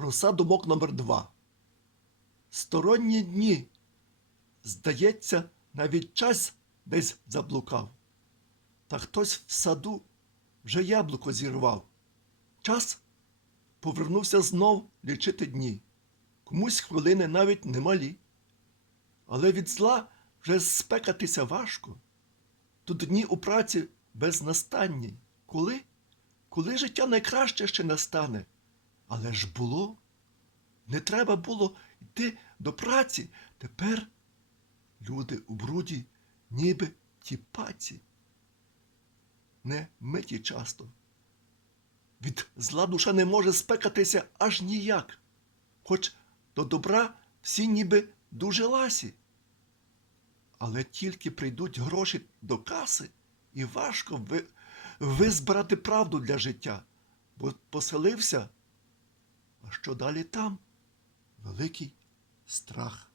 Роса думок номер два. Сторонні дні. Здається, навіть час десь заблукав. Та хтось в саду вже яблуко зірвав. Час повернувся знов лічити дні. Комусь хвилини навіть немалі. Але від зла вже спекатися важко. Тут дні у праці безнастанні. Коли? Коли життя найкраще ще настане. Але ж було. Не треба було йти до праці. Тепер люди у бруді, ніби ті паці. Не миті часто. Від зла душа не може спекатися аж ніяк, хоч до добра всі ніби дуже ласі. Але тільки прийдуть гроші до каси, і важко ви, визбирати правду для життя, бо поселився. Що далі там? Великий страх.